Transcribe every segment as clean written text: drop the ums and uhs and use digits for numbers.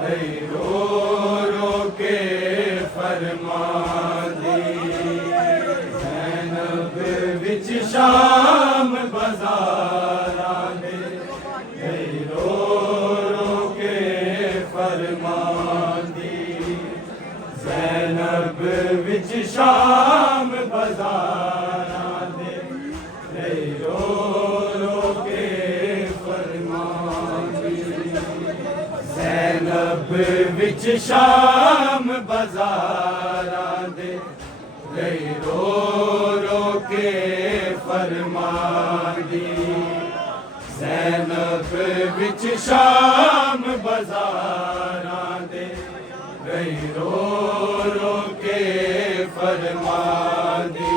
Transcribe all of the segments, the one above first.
रो रो के फरमांदी ज़ैनब विच शाम बाज़ारां दे रो रो के फरमांदी ज़ैनब विच शाम बाज़ारां दे रो रो के फरमांदी ज़ैनब विच शाम बाज़ारां दे रो रो के फरमांदी ज़ैनब विच शाम बाज़ारां दे रो रो के फरमांदी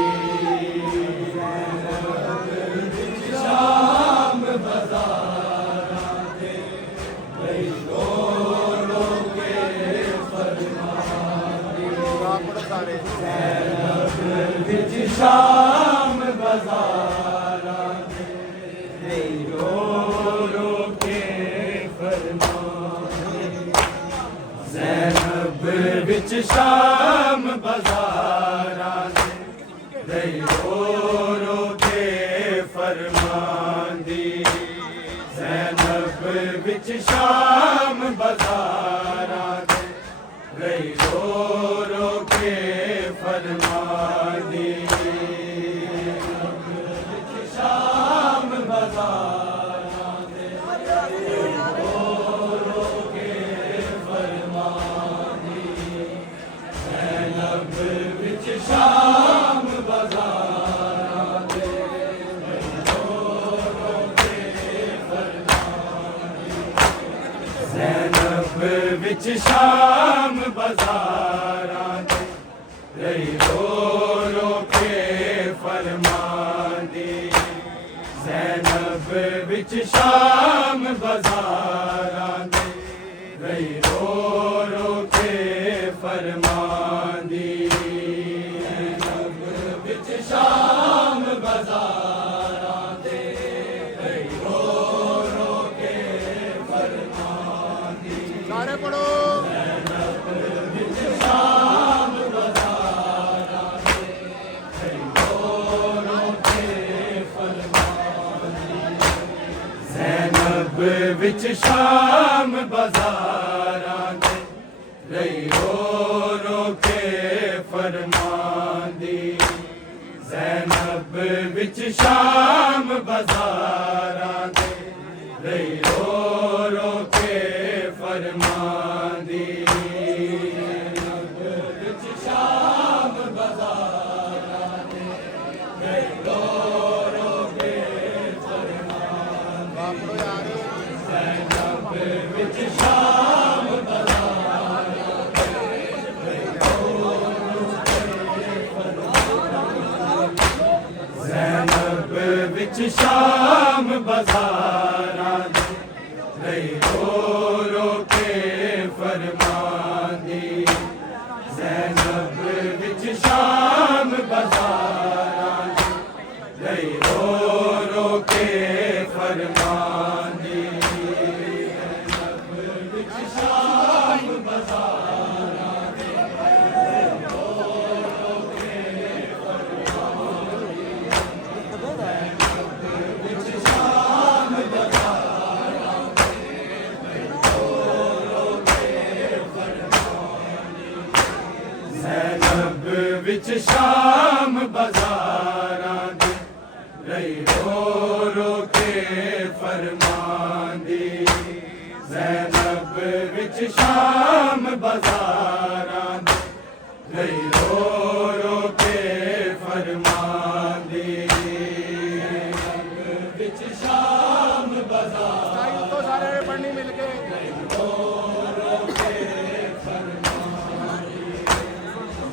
शाम बाज़ारां दे रो रो के फरमांदी ज़ैनब विच शाम बाज़ारां दे रो रो के फरमांदी ज़ैनब विच शाम बाज़ारां दे रो रो के फरमांदी ज़ैनब विच शाम बाज़ारां दे रो रो के फरमांदी शाम बाज़ारां दे रो रो के फरमांदी ज़ैनब विच शाम बाज़ारां दे रो रो के फरमांदी ज़ैनब विच शाम बाज़ारां दे रो रो के फरमांदी ज़ैनब विच शाम बाज़ारां दे रो रो के फरमांदी ज़ैनब विच शाम बाज़ारां दे रो रो के फरमांदी सारे पढ़ो ज़ैनब विच शाम बाज़ारां दे रो रो के फरमांदी ज़ैनब विच शाम बाज़ारां दे रो रो के फरमांदी ज़ैनब विच शाम बाज़ारां दे रो रो के फरमांदी ज़ैनब विच शाम बाज़ारां दे रो रो के फरमांदी ज़ैनब विच शाम बाज़ारां दे रो रो के फरमांदी ज़ैनब विच शाम बाज़ारां दे रो रो के फरमांदी ज़ैनब विच शाम बाज़ारां दे रो रो के फरमांदी ज़ैनब विच शाम बाज़ारां दे रो रो के फरमांदी ज़ैनब विच शाम बाज़ारां दे रो रो के फरमांदी ज़ैनब विच शाम बाज़ारां दे रो रो के फरमांदी ज़ैनब विच शाम बाज़ारां दे रो रो के फरमांदी ज़ैनब विच शाम बाज़ारां तो सारे पढ़नी मिलके रो रो के फरमांदी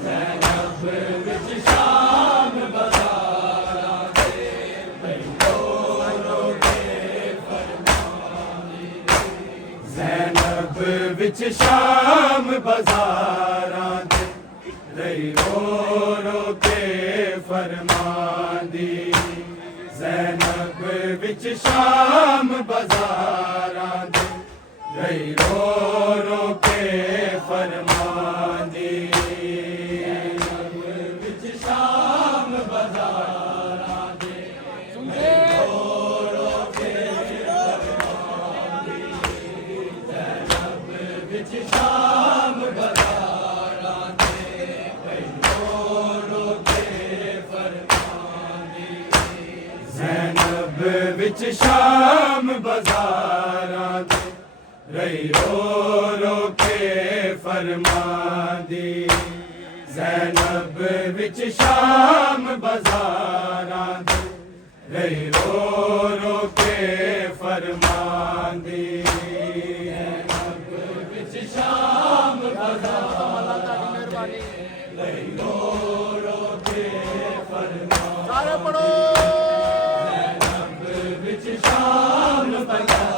ज़ैनब विच शाम बाज़ारां दे रो रो के फरमांदी ज़ैनब विच शाम बाज़ारां दे रो रो के फरमांदी ज़ैनब विच शाम बाज़ारां दे रही रो रो के फरमांदी विच शाम बाजारां दे रो रो के फरमांदी ज़ैनब विच शाम बाजारां दे रो रो के फरमांदी ज़ैनब विच शाम बाजारां दे रही रो रो के फरमांदी ज़ैनब विच शाम बाज़ारां दे रही रो रो के फरमांदी ज़ैनब विच शाम बाज़ारां दे रही रो रो के फरमांदी सारे पढ़ो ज़ैनब विच शाम बाज़ारां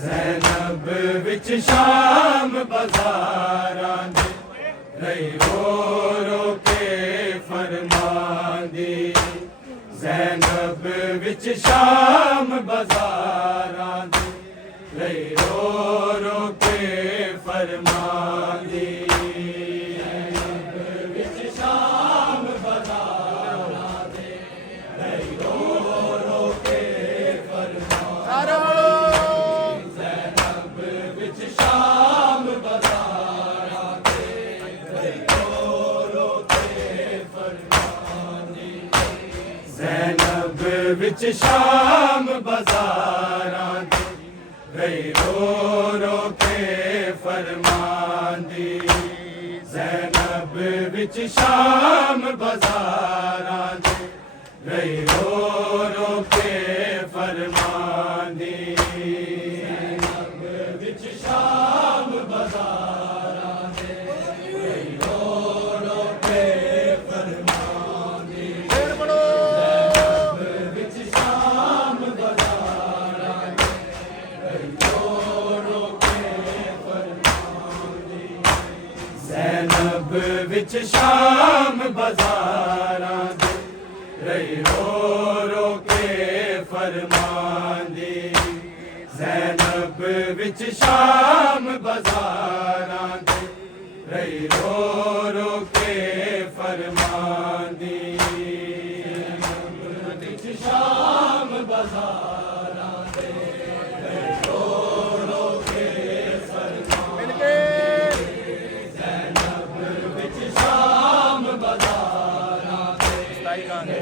ज़ैनब विच शाम बाज़ारां दे रही रो रो के फरमांदी ज़ैनब विच शाम बाज़ारां दे रही रो रो के फरमांदी ज़ैनब विच शाम बाज़ारां दे रही रो रो के फरमांदी सारे पढ़ो शाम बाज़ारां दे रो रो के फरमांदी ज़ैनब विच शाम बाज़ारां दे रही रो रो के फरमांदी ज़ैनब विच शाम बाज़ारां दे रही रो रो के फरमांदी विच शाम बाज़ारां दे रही रो रो के फरमांदी फिर पढ़ो विच शाम बाज़ारां दे रही रो रो के फरमांदी ज़ैनब विच शाम बाज़ारां दे रही रो रो के फरमांदी ज़ैनब विच शाम बाज़ारां दे रही रो रो के फरमांदी विच शाम बाज़ारां दे रही रो रो के मिलके ज़ैनब विच शाम बाज़ारां दे सताई गाने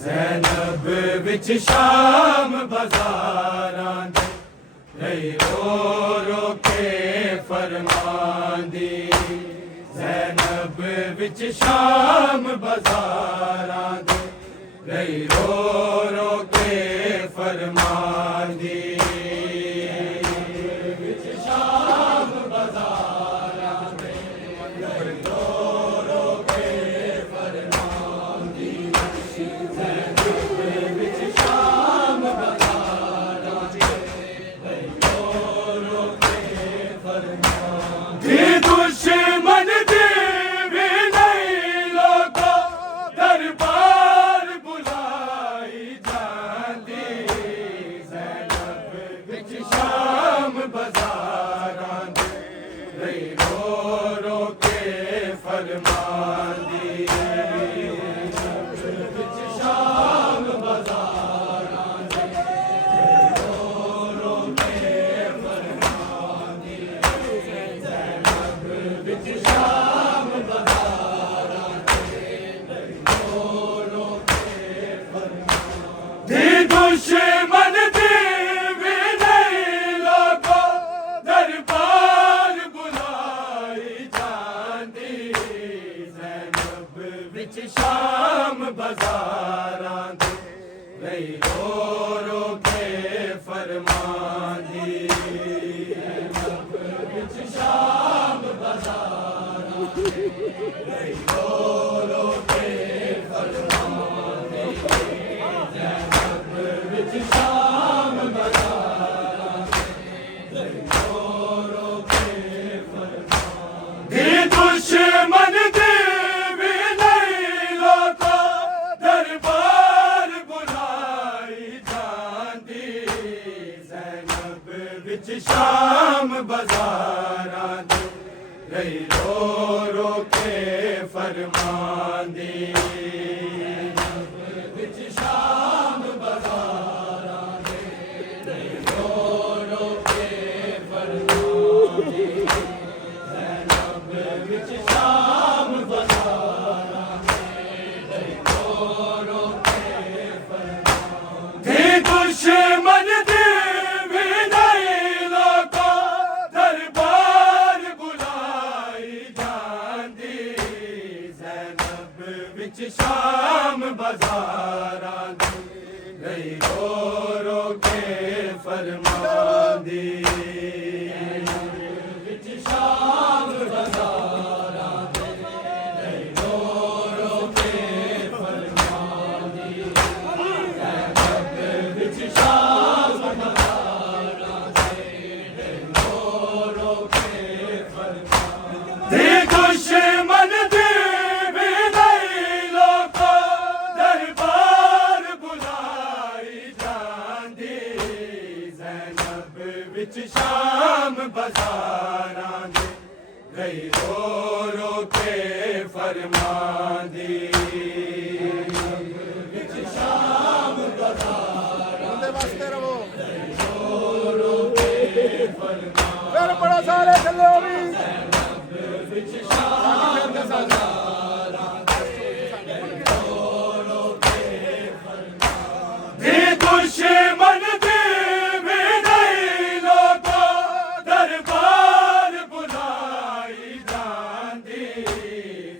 ज़ैनब विच शाम बाज़ारां दे रही रो रो के फरमांदी ज़ैनब विच शाम बाज़ारां दे रही रो रो के फरमांदी विच शाम बाज़ारां दे रही रो रो के फरमांदी ज़ैनब विच शाम बाज़ारां दे रही रो रो के फरमांदी दुश्मन दे भी नहीं लोगों दरबार बुलाई जाती ज़ैनब विच शाम बाज़ारां दे रही रो रो के फरमांदी विच शाम बाज़ारां दे रही रो रो के फरमांदी ज़ैनब विच शाम बाज़ारां दे रही रो रो के फरमांदी दुश्मन दे भी नहीं लोगों दरबार बुलाई जाती ज़ैनब विच शाम बाज़ारां दे रही रो रो के फरमांदी ज़ैनब विच शाम बाज़ारां दे रही रो रो के फरमांदी ज़ैनब विच शाम बाज़ारां दे रही रो रो के फरमांदी दुश्मन दे शाम बाजारां दे रही रो रो के फरमांदी विच शाम बाजारां दे रही रो रो के फरमांदी ज़ैनब विच शाम बाजारां दे रही रो रो के फरमांदी थे दुश्मन दे विदाई लोको दरबार बुलाई जांदी ज़ैनब विच शाम बाजारां दे रही रो रो के फरमांदी विच शाम बाजारां दे रही रो रो के फरमांदी ज़ैनब विच शाम बाजारां दे रही रो रो के फरमांदी दे दुश्मन दे विदाई लोको दरबार बुलाई जांदी ज़ैनब विच शाम बाजारां दे रही रो रो के फरमांदी विच शाम बाजारां उनके वास्ते रहो रो के फरमांदी फिर बड़ा सारे चले हो भी विच शाम बाजारां दे दुश्मन दे विदाई लोको दरबार बुलाई जांदी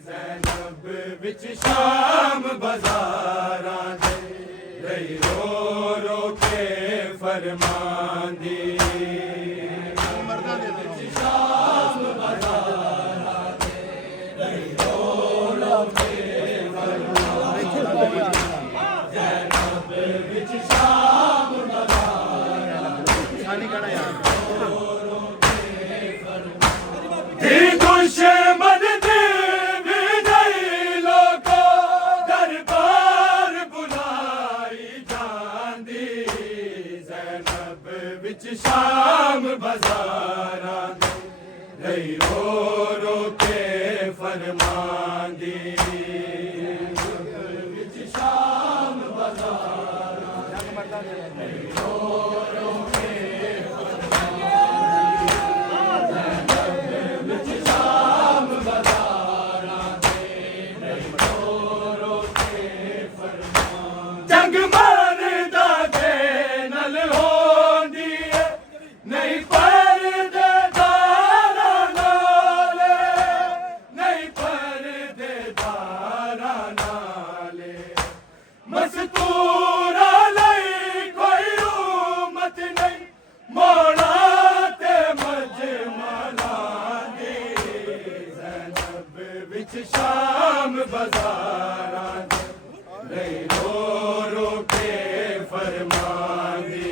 ज़ैनब विच शाम बाजारां दे रही रो रो के फरमांदी मरना दे दो शाम बाजारां दे रही रो रो के ज़ैनब विच शाम बाजारां शानी करना यार दे दुश्मन दे विदाई लोको दरबार बुलाई जांदी ज़ैनब विच शाम बाजारां दे रही रो रो के फरमांदी विच शाम बाजारां मरना दे दो विच शाम बाजारां दे रही रो रो के फरमांदी जंग मरदा दे नल होंदी है नहीं परदेदारां नाले नहीं परदेदारां नाले मस्तूरा लई कोई उमत नहीं मोड़ा ते मजमाना दी ज़ैनब विच शाम बाजारां दे रही रो रो के फरमांदी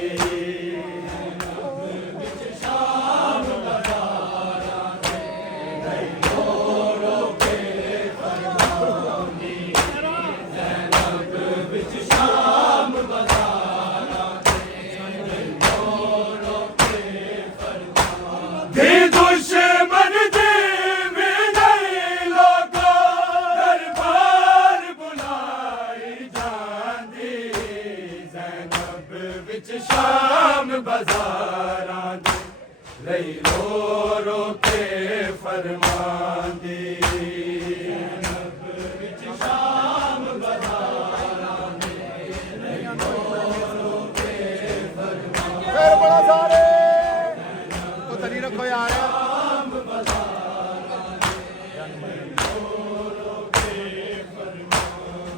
विच शाम बाजारां दे रही रो रो के फरमांदी ज़ैनब विच शाम बाजारां दे रही रो रो के फरमांदी दे दुश्मन दे विदाई लोको दरबार बुलाई जांदी ज़ैनब विच शाम बाजारां दे रही रो रो के फरमांदी ज़ैनब विच शाम बाजारां दे रही रो रो के फरमांदी फिर बड़ा सारे तो तनी रखो यार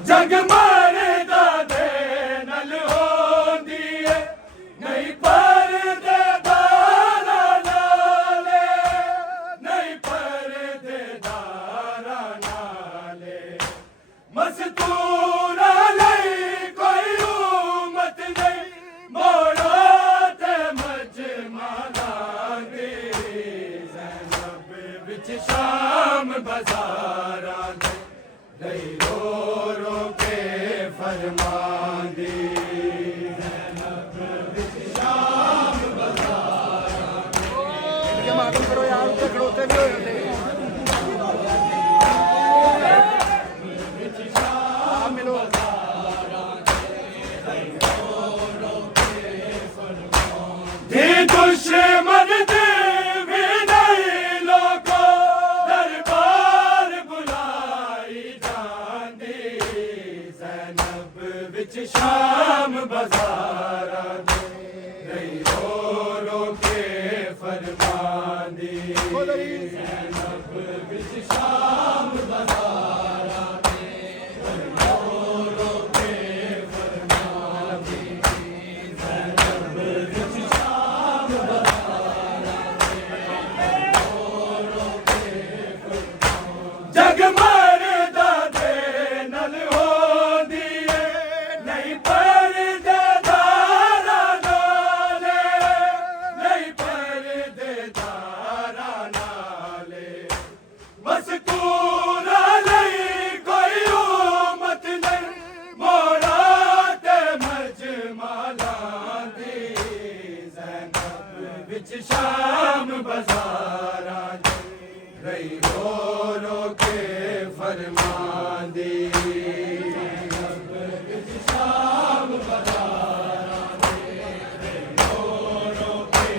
जग मरदा दे नल होंदी है नहीं परदेदारां नाले नहीं परदेदारां नाले मस्तूरा लई कोई उमत नहीं मोड़ा ते मजमाना दी ज़ैनब विच शाम बाजारां दे रही रो रो के फरमांदी ज़ैनब विच शाम बाजारां विच शाम बाजारां दे रही रो रो के फरमांदी ज़ैनब विच शाम बाजारां दे रो रो के फरमांदी ज़ैनब विच शाम बाजारां दे रो रो के फरमांदी जग मरदा दे नल होंदी है नहीं परदेदारा नाले नहीं परदेदारा नाले मस्तूरा नहीं कोई उम्मत नहीं मोड़ा ते मजमाला दी ज़ैनब विच शाम बाजारां दे रही रो रो के फरमांदी ज़ैनब विच शाम बाजारां दे रही रो रो के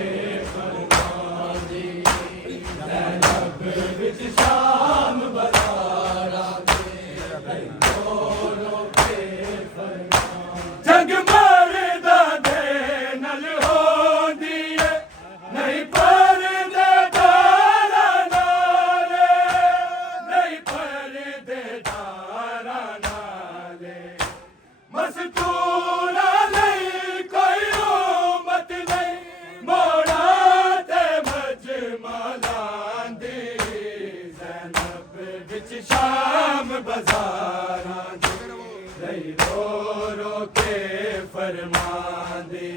फरमांदी ज़ैनब विच शाम बाजारां दे रही रो रो के फरमांदी जग मरदा दे नल होंदी है नहीं परदेदारा नाले नहीं परदेदारा नाले मस्तूरा नहीं कोई उम्मत नहीं मोड़ा ते मजमाला दी ज़ैनब विच शाम बाजारां दे रही रो रो के फरमांदी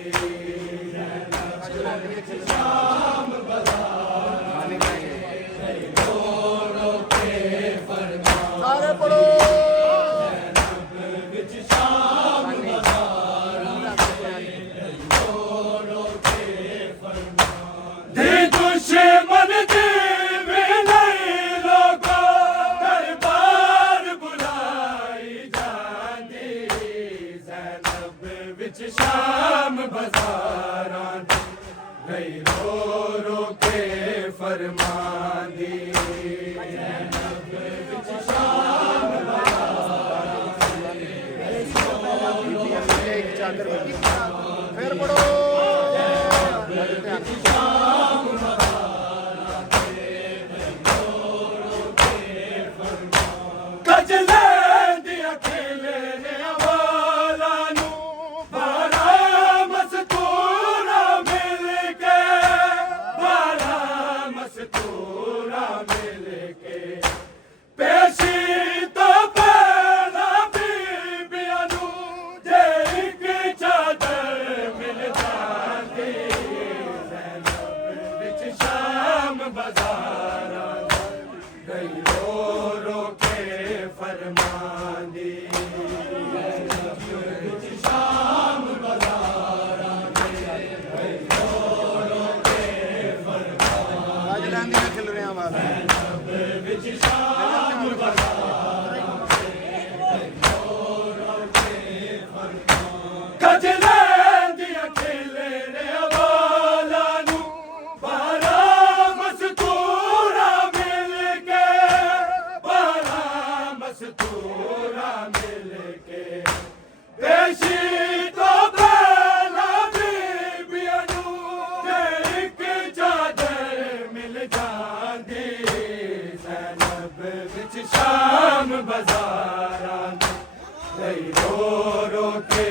ज़ैनब विच शाम बाजारां दे रही रो रो के फरमांदी सारे पढ़ो ज़ैनब विच शाम बाजारां दे रही रो रो के फरमांदी दे दुश्मन दे नहीं लोगों दरबार बुलाई जांदी ज़ैनब विच शाम बाजारां दे रही रो रो के फरमांदी ज़ैनब विच शाम बाजारां दे रही रो रो के चादर फिर पढ़ो शाम बाजारां दे रही रो रो के फरमांदी कजले दिया खेले ने वाला नू बारा मस्तूरा मिल के बारा मस्तूरा मिल के पेशी तो पहला बीबियां नू जे एक चादर मिल जाती ज़ैनब विच शाम बाजारां दे रही रो रो के फरमांदी ज़ैनब विच शाम बाजारां दे रही रो रो के फरमांदी आज लांदियां खिल रहे हैं वाला ज़ैनब विच शाम बाजारां दे रही रो रो के फरमांदी कजले दिया खेले ने वाला नू बारा मस्तूरा मिल के बारा मस्तूरा मिल के पेशी तो पहला बीबियां नू जे एक चादर मिल जांदी ज़ैनब विच शाम बाजारां दे रही रो रो के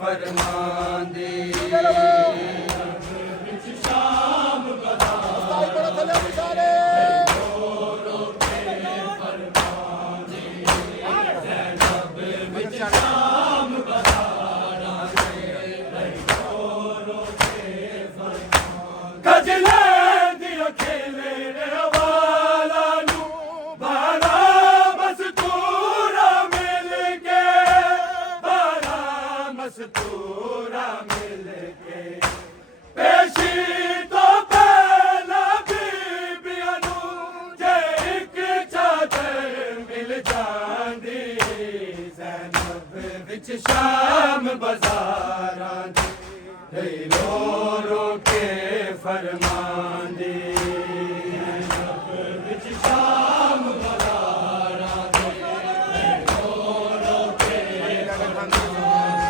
फरमांदी ज़ैनब विच शाम बाजारां पढ़ो थले सारे रो रो के फरमांदी ज़ैनब विच शाम बाजारां दे रही रो रो के फरमांदी कजले दिया खेले ने वाला नू बारा मस्तूरा मिल के बारा मस्तूरा मिल के पेशी तो पहला बीबियां नू जे एक चादर मिल जांदी ज़ैनब विच शाम बाजारां दे रही रो रो के फरमांदी ज़ैनब विच शाम बाजारां दे रही रो रो के फरमांदी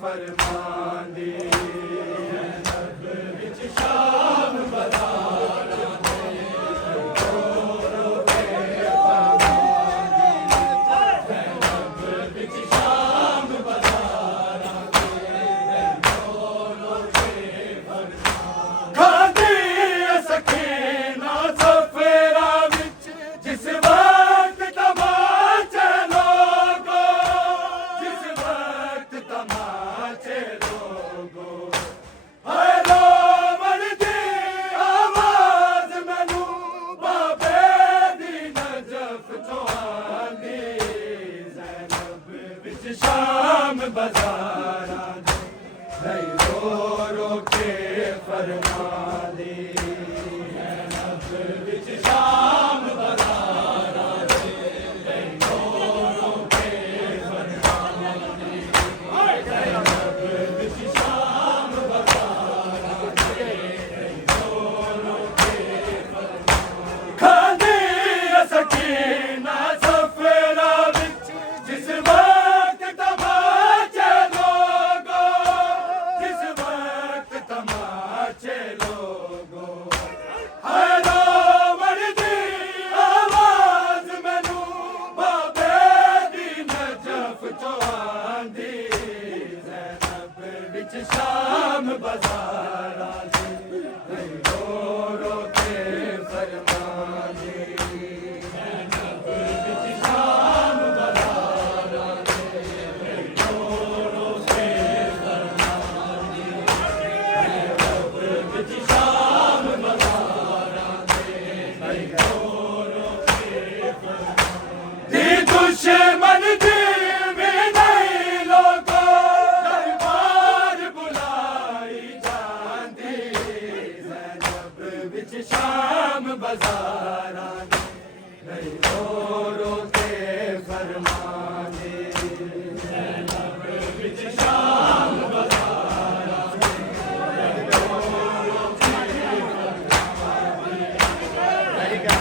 फरमांदी जैनब विच शाम बाज़ारां दे रो रो के फरमांदी जैनब विच शाम बाज़ारां दे रो रो के फरमांदी खादी सकीना सफेरा विच जिस वक्त तमाचे लोगो जिस वक्त तमाचे लोगो हेलो मरदी आवाज मैनू बाबे दी नजफ चों आंदी ज़ैनब विच शाम बाज़ारां दे रो रो के फरमांदी ज़ैनब विच शाम बाज़ारां दे रो रो के फरमांदी ज़ैनब विच शाम बाज़ारां दे रो रो के फरमांदी खादी सकीना सफेरा विच जिस वक्त तमाचे लोगो जिस वक्त तमाचे लोगो हेलो मरदी आवाज मैनू बाबे दी नजफ चों आंदी ज़ैनब विच शाम बाज़ारां दे रो रो के फरमांदी ज़ैनब विच शाम बाज़ारां दे रो रो के फरमांदी ज़ैनब विच शाम बाज़ारां दे रो रो के फरमांदी दुश्मन दी विदाई लोगो दरबार बुलाई जांदी ज़ैनब विच शाम बाज़ारां दे रो रो के फरमांदी ज़ैनब विच शाम बाज़ारां दे रो रो के फरमांदी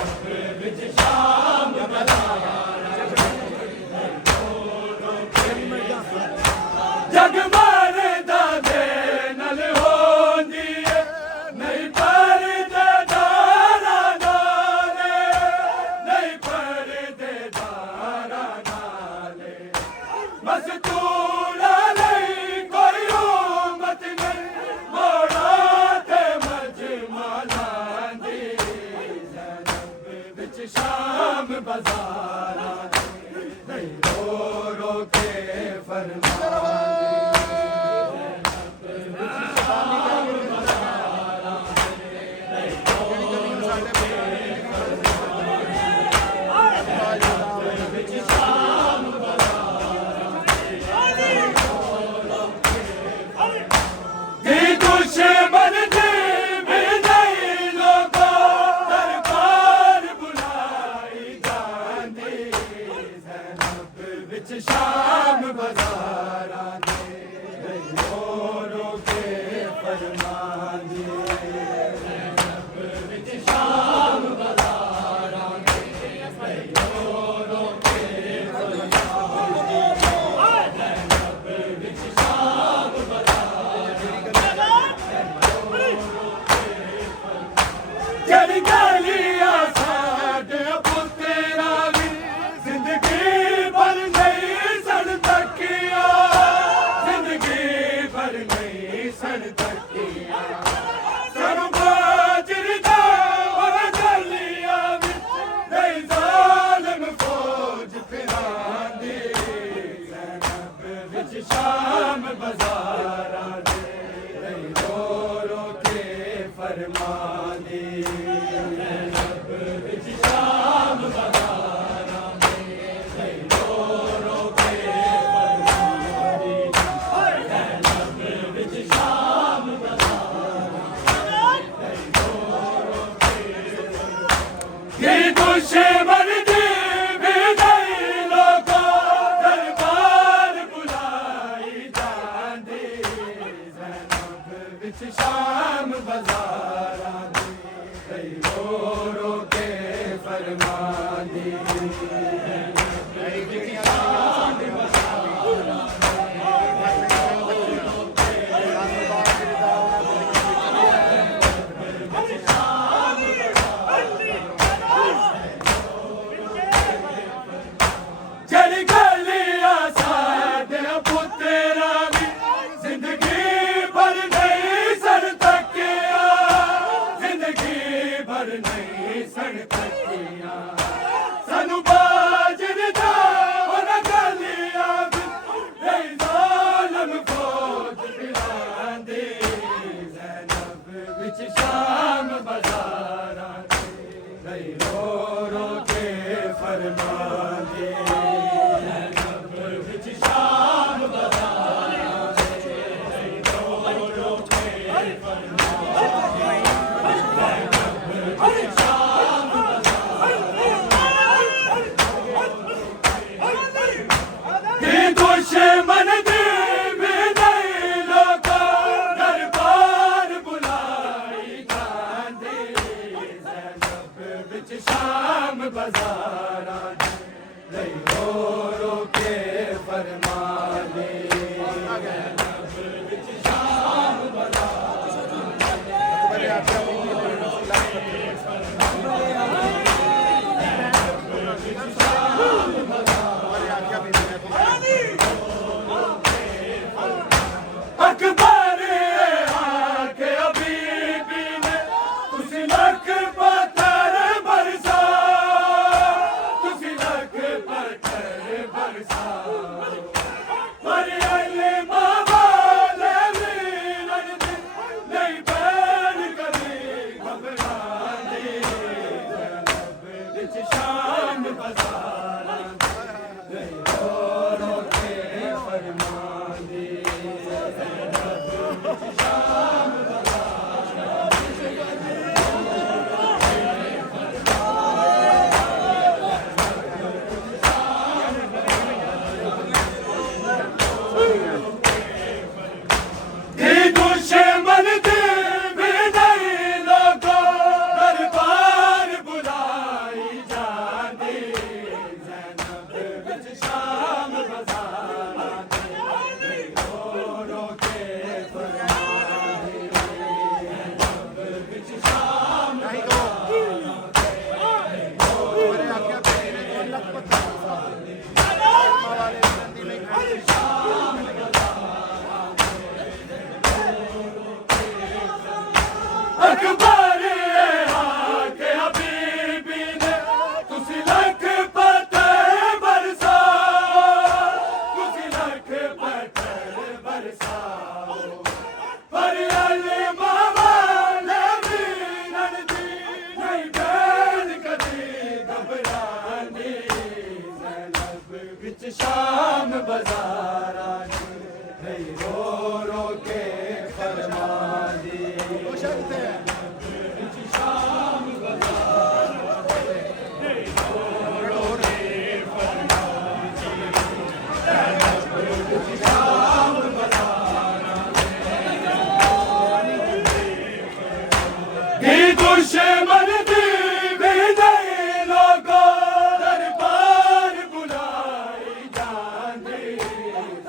ज़ैनब विच शाम बाज़ारां दे रो रो के जग मरदा दे नल होंदी है नहीं परदे दारा नाले नहीं परदे दारा नाले मस्तूरा नहीं कोई उम्मत नहीं मोड़ा ते मजमा लांदी ज़ैनब विच शाम बाज़ारां दे रो रो के फरमांदी ज़ैनब विच शाम बाज़ारां दे रो रो के फरमांदी विच शाम बाज़ारां दे रो रो के फरमांदी दुश्मन दी विदाई लोगो दरबार बुलाई जांदी ज़ैनब विच शाम बाज़ारां दे रो रो के फरमांदी ज़ैनब विच शाम बाज़ारां दे रो रो के फरमांदी ज़ैनब विच शाम जड़ी गलियां साडे पुत्तरा वी जिंदगी भर नहीं सन तकिया जिंदगी भर नहीं सन तकिया सन बाजर दा गलियां वी नहीं ज़ालिम फौज फिरांदी ज़ैनब विच शाम बाज़ारां दे रो रो के फरमांदी ज़ैनब विच शाम बाज़ारां दे रो रो के फरमांदी ज़ैनब विच शाम बाज़ारां दे रो रो के फरमांदी दुश्मन दी विदाई लोगो दरबार बुलाई जांदी ज़ैनब विच शाम बाज़ारां दे रो रो के फरमांदी ज़ैनब विच शाम बाज़ारां दे दी दुश्मन दी विदाई लोगों दरबार बुलाई जाती ज़ैनब विच शाम बज़ारां दे रो के फरमांदी ज़ैनब विच शाम नहीं को मेरे आज्ञा पे ने 2 लाख पत्थर वाले जल्दी नहीं अकबर आके हबीबी ने तुसी लख पत्थर बरसाओ तुसी लख पत्थर बरसाओ पर अली मामा नबी नंदी नहीं बैल कदी घबरानी ज़ैनब विच शाम बज़ारां नहीं रो रो के फरमांदी शर्त है दी दुश्मन दी विदाई लोगों दरबार बुलाई जाती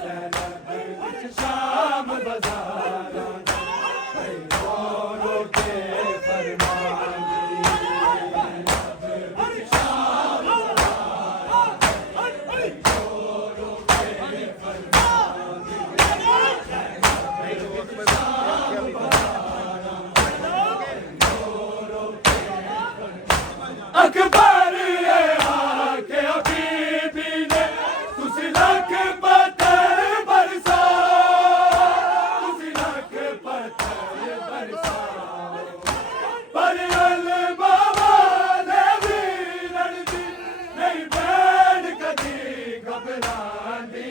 ज़ैनब विच शाम बज़ारां रो रो के फरमांदी ज़ैनब विच शाम अकबर आके हबीबी ने तुसी लख पत्थर बरसाओ तुसी लख पत्थर बरसाओ पर अली मामा नबी नंदी नहीं बैठ कदी घबरांदी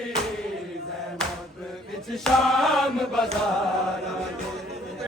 ज़ैनब विच शाम बज़ारां